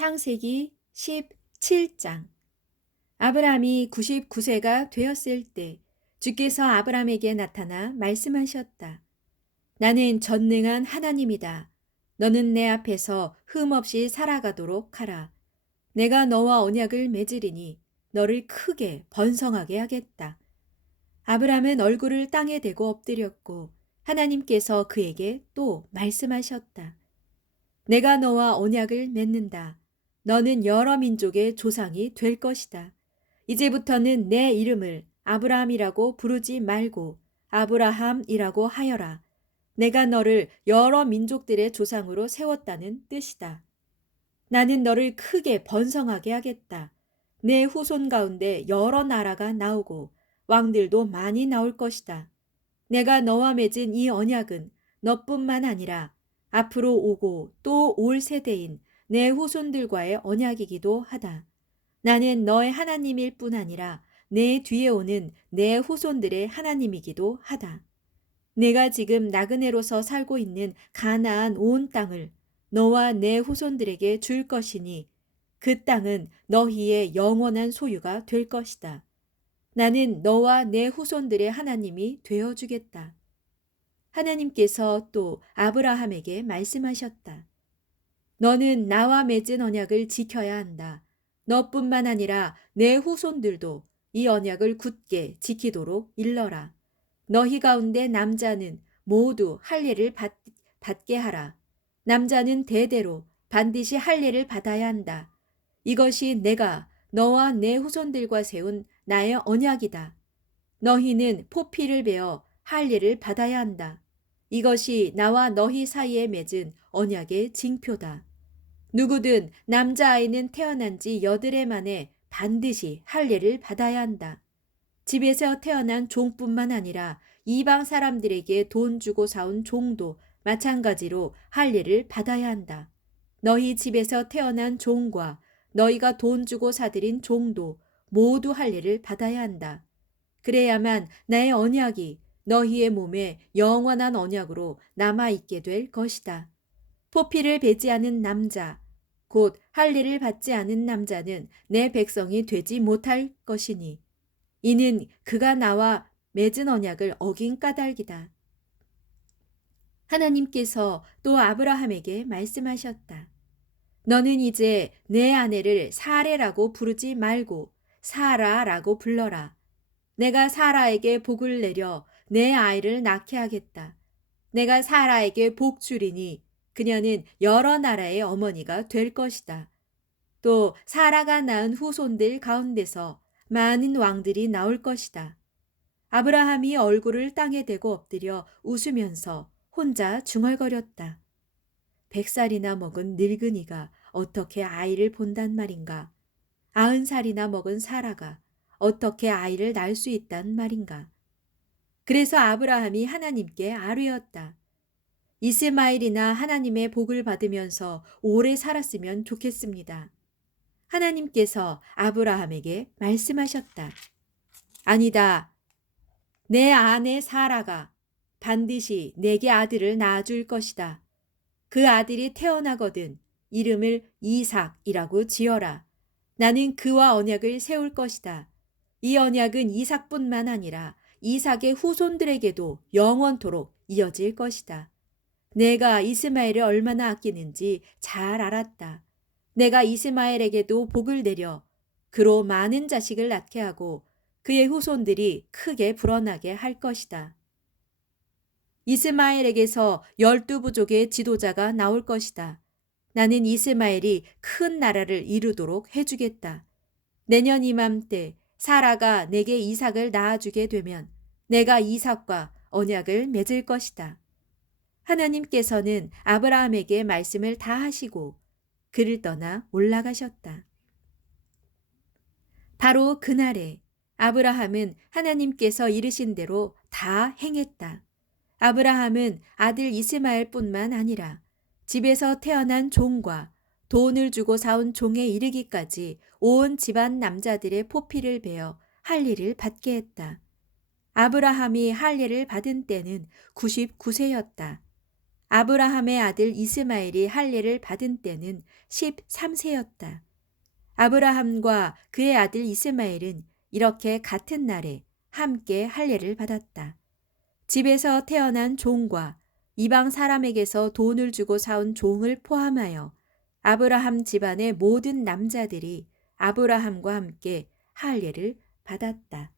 창세기 17장 아브라함이 99세가 되었을 때 주께서 아브라함에게 나타나 말씀하셨다. 나는 전능한 하나님이다. 너는 내 앞에서 흠없이 살아가도록 하라. 내가 너와 언약을 맺으리니 너를 크게 번성하게 하겠다. 아브라함은 얼굴을 땅에 대고 엎드렸고 하나님께서 그에게 또 말씀하셨다. 내가 너와 언약을 맺는다. 너는 여러 민족의 조상이 될 것이다. 이제부터는 내 이름을 아브라함이라고 부르지 말고 아브라함이라고 하여라. 내가 너를 여러 민족들의 조상으로 세웠다는 뜻이다. 나는 너를 크게 번성하게 하겠다. 내 후손 가운데 여러 나라가 나오고 왕들도 많이 나올 것이다. 내가 너와 맺은 이 언약은 너뿐만 아니라 앞으로 오고 또 올 세대인 내 후손들과의 언약이기도 하다. 나는 너의 하나님일 뿐 아니라 내 뒤에 오는 내 후손들의 하나님이기도 하다. 내가 지금 나그네로서 살고 있는 가나안 온 땅을 너와 내 후손들에게 줄 것이니 그 땅은 너희의 영원한 소유가 될 것이다. 나는 너와 내 후손들의 하나님이 되어 주겠다. 하나님께서 또 아브라함에게 말씀하셨다. 너는 나와 맺은 언약을 지켜야 한다. 너뿐만 아니라 내 후손들도 이 언약을 굳게 지키도록 일러라. 너희 가운데 남자는 모두 할례를 받, 받게 하라. 남자는 대대로 반드시 할례를 받아야 한다. 이것이 내가 너와 내 후손들과 세운 나의 언약이다. 너희는 포피를 베어 할례를 받아야 한다. 이것이 나와 너희 사이에 맺은 언약의 징표다. 누구든 남자아이는 태어난 지해 만에 반드시 할례를 받아야 한다. 집에서 태어난 종뿐만 아니라 이방 사람들에게 돈 주고 사온 종도 마찬가지로 할례를 받아야 한다. 너희 집에서 태어난 종과 너희가 돈 주고 사들인 종도 모두 할례를 받아야 한다. 그래야만 나의 언약이 너희의 몸에 영원한 언약으로 남아 있게 될 것이다. 포피를 베지 않은 남자, 곧 할례를 받지 않은 남자는 내 백성이 되지 못할 것이니 이는 그가 나와 맺은 언약을 어긴 까닭이다. 하나님께서 또 아브라함에게 말씀하셨다. 너는 이제 내 아내를 사레라고 부르지 말고 사라라고 불러라. 내가 사라에게 복을 내려 내 아이를 낳게 하겠다. 내가 사라에게 복 주리니 그녀는 여러 나라의 어머니가 될 것이다. 또 사라가 낳은 후손들 가운데서 많은 왕들이 나올 것이다. 아브라함이 얼굴을 땅에 대고 엎드려 웃으면서 혼자 중얼거렸다. 백살이나 먹은 늙은이가 어떻게 아이를 본단 말인가? 아흔 살이나 먹은 사라가 어떻게 아이를 낳을 수 있단 말인가? 그래서 아브라함이 하나님께 아뢰었다. 이스마일이나 하나님의 복을 받으면서 오래 살았으면 좋겠습니다. 하나님께서 아브라함에게 말씀하셨다. 아니다. 내 아내 사라가 반드시 내게 아들을 낳아줄 것이다. 그 아들이 태어나거든 이름을 이삭이라고 지어라. 나는 그와 언약을 세울 것이다. 이 언약은 이삭뿐만 아니라 이삭의 후손들에게도 영원토록 이어질 것이다. 내가 이스마엘을 얼마나 아끼는지 잘 알았다. 내가 이스마엘에게도 복을 내려 그로 많은 자식을 낳게 하고 그의 후손들이 크게 불어나게 할 것이다. 이스마엘에게서 열두 부족의 지도자가 나올 것이다. 나는 이스마엘이 큰 나라를 이루도록 해주겠다. 내년 이맘때 사라가 내게 이삭을 낳아주게 되면 내가 이삭과 언약을 맺을 것이다. 하나님께서는 아브라함에게 말씀을 다 하시고 그를 떠나 올라가셨다. 바로 그날에 아브라함은 하나님께서 이르신 대로 다 행했다. 아브라함은 아들 이스마엘 뿐만 아니라 집에서 태어난 종과 돈을 주고 사온 종에 이르기까지 온 집안 남자들의 포피를 베어 할례를 받게 했다. 아브라함이 할례를 받은 때는 99세였다. 아브라함의 아들 이스마엘이 할례를 받은 때는 13세였다. 아브라함과 그의 아들 이스마엘은 이렇게 같은 날에 함께 할례를 받았다. 집에서 태어난 종과 이방 사람에게서 돈을 주고 사온 종을 포함하여 아브라함 집안의 모든 남자들이 아브라함과 함께 할례를 받았다.